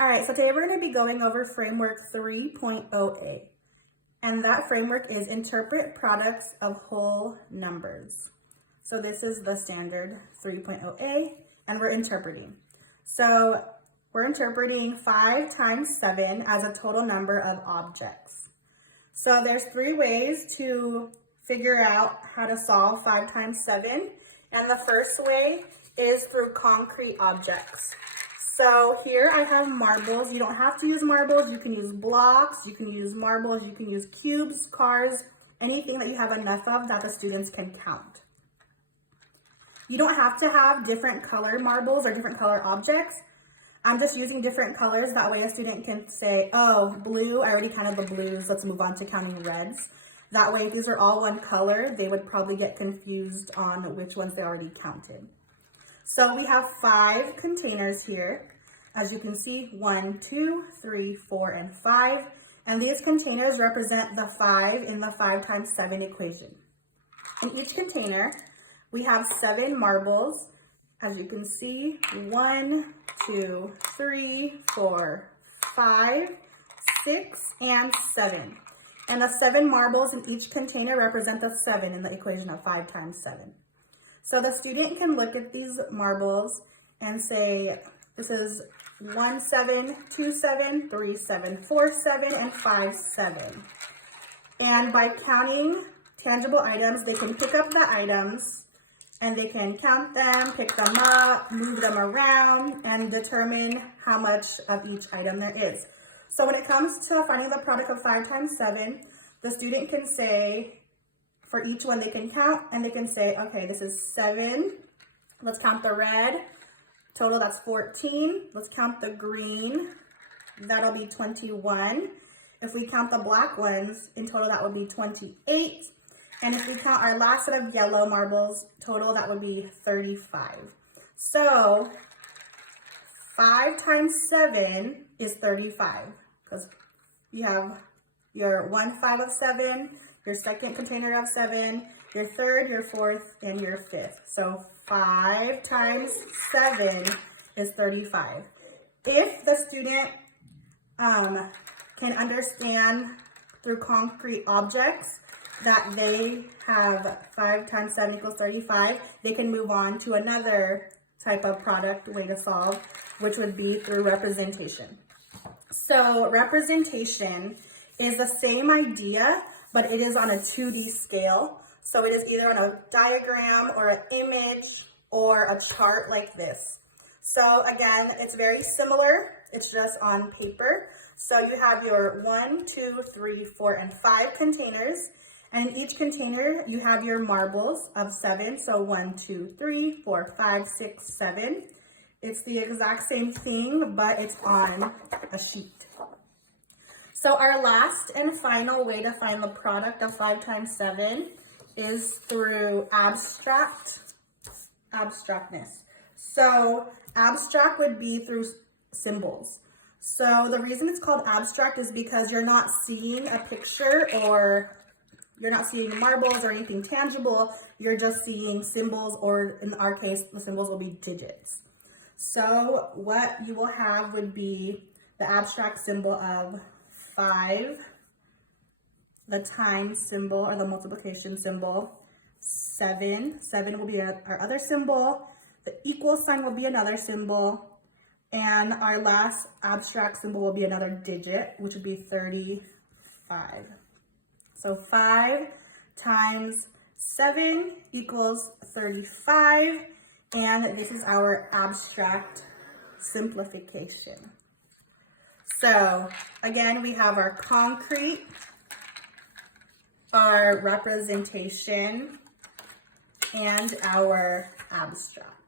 All right, so today we're going to be going over framework 3.0a, and that framework is interpret products of whole numbers. So this is the standard 3.0a, and we're interpreting. So we're interpreting 5 times 7 as a total number of objects. So there's 3 ways to figure out how to solve 5 times 7, and the first way is through concrete objects. So here I have marbles. You don't have to use marbles. You can use blocks, you can use marbles, you can use cubes, cars, anything that you have enough of that the students can count. You don't have to have different color marbles or different color objects. I'm just using different colors. That way a student can say, oh, blue, I already counted the blues. Let's move on to counting reds. That way, if these are all one color, they would probably get confused on which ones they already counted. So we have 5 containers here. As you can see, 1, 2, 3, 4, and 5. And these containers represent the 5 in the 5 times 7 equation. In each container, we have 7 marbles. As you can see, 1, 2, 3, 4, 5, 6, and 7. And the 7 marbles in each container represent the 7 in the equation of 5 times 7. So the student can look at these marbles and say, this is 1, 7, 2, 7, 3, 7, 4, 7, and 5, 7. And by counting tangible items, they can pick up the items and they can count them, pick them up, move them around, and determine how much of each item there is. So when it comes to finding the product of 5 times 7, the student can say, for each one they can count, and they can say, okay, this is 7. Let's count the red. Total, that's 14. Let's count the green. That'll be 21. If we count the black ones, in total that would be 28. And if we count our last set of yellow marbles, total that would be 35. So 5 times 7 is 35, because you have your 1 5 of 7, your second container of 7, your third, your fourth, and your fifth. So 5 times 7 is 35. If the student can understand through concrete objects that they have 5 times 7 equals 35, they can move on to another type of product way to solve, which would be through representation. So representation is the same idea, but it is on a 2D scale. So it is either on a diagram or an image or a chart like this. So again, it's very similar. It's just on paper. So you have your 1, 2, 3, 4, and 5 containers. And in each container, you have your marbles of 7. So 1, 2, 3, 4, 5, 6, 7. It's the exact same thing, but it's on a sheet. So our last and final way to find the product of 5 times 7 is through abstractness. So abstract would be through symbols. So the reason it's called abstract is because you're not seeing a picture, or you're not seeing marbles or anything tangible. You're just seeing symbols, or in our case, the symbols will be digits. So what you will have would be the abstract symbol of 5, the times symbol or the multiplication symbol, 7 will be our other symbol, the equal sign will be another symbol, and our last abstract symbol will be another digit, which would be 35. So 5 times 7 equals 35, and this is our abstract simplification. So again, we have our concrete, our representation, and our abstract.